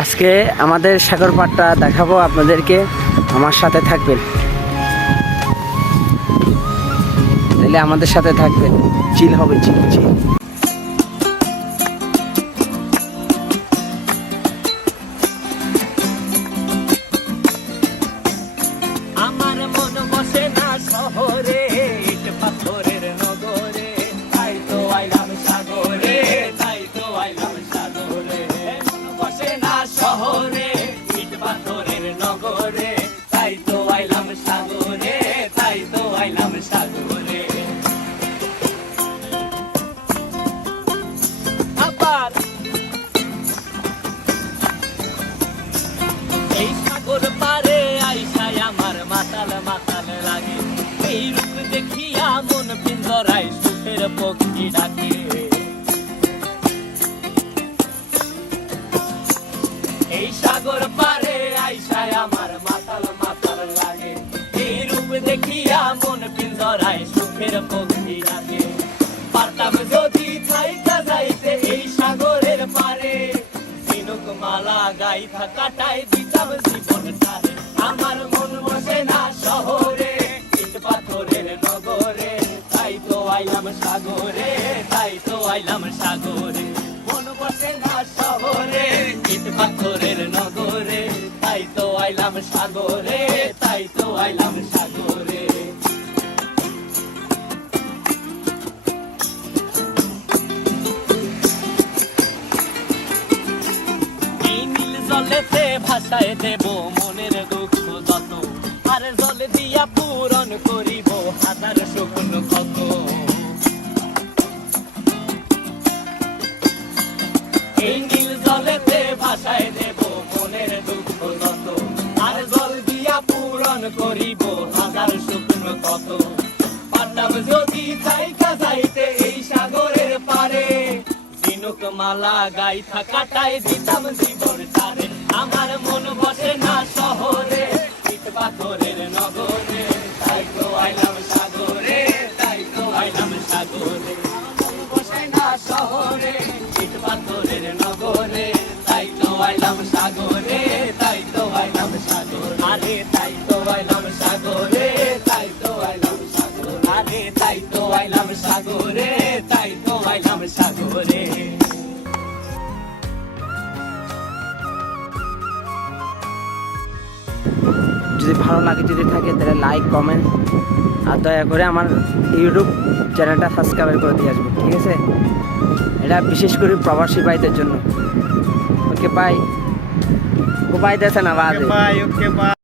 আজকে আমাদের সাগর পাড়টা দেখাবো আপনাদেরকে, আমার সাথে থাকবেন, তাহলে আমাদের সাথে থাকবেন, চিল হবে, চিল চিল। আমার মন বসে না শহরে, ইট পাথরের নগরে, তাই তো আইলাম সাগরে, তাই তো আইলাম সাগরে। মন বসে না শহরে, ইট পাথরের নগরে, তাই তো আইলাম সাগরে, তাই তো আইলাম সাগরে। আবার এই সাগর পারে আইসায় আমার মাতাল মাতাল লাগে, এই রূপ দেখিয়া মন পিঞ্জরায় সুখের পক্ষী ডাকে। এই সাগর পারে আইসায় আমার মাতাল মাতাল লাগে, এই রূপ দেখিয়া মন পিঞ্জরায় সুখের পক্ষী ডাকে। পারতাম যদি থাইকা যাইতে এই সাগরের পারে, ঝিনুক মালা গাইথা কাটাই দিতাম জীবন তারে। আমার মন বসে না শহরে, ইট পাথরের নগরে, তাই তো আইলাম সাগরে, তাই তো আইলাম সাগরে। মন বসে না শহরে, ইট পাথরের নগরে, তাই তো আইলাম সাগরে, তাই তো আইলাম সাগরে। জলেতে ভাষায় দেব মনের দুঃখ যত, আর জল দিয়া পূরণ করিব হাজার শকুন কত। এই নীল জলেতে ভাষায় দেব মনের দুঃখ যত, আর জল দিয়া পূরণ করিব হাজার শকুন কত। পারতাম যদি থাইকা যাইতে এই সাগরের পারে, ঝিনুক মালা গাইথা কাটাই দিতাম জীবন তারে। আমার মন বসে না শহরে, ইট পাথরের নগরে, তাই তো আইলাম সাগরে, তাই তো আইলাম সাগরে। মন বসে না শহরে, ইট পাথরের নগরে, তাই তো আইলাম সাগরে, তাই তো আইলাম সাগরে। আরে তাই তো আইলাম সাগরে, তাই তো আইলাম সাগরে। আরে তাই তো আইলাম সাগরে, তাই তো আইলাম সাগরে। যদি ভালো লাগে যদি থাকে তাহলে লাইক কমেন্ট আর দয়া করে আমার ইউটিউব চ্যানেলটা সাবস্ক্রাইব করে দিয়ে আসবে, ঠিক আছে? এটা বিশেষ করে প্রবাসী ভাইদের জন্য। Okay bye. ও বাই দেছে না বাজে। Bye, okay, bye.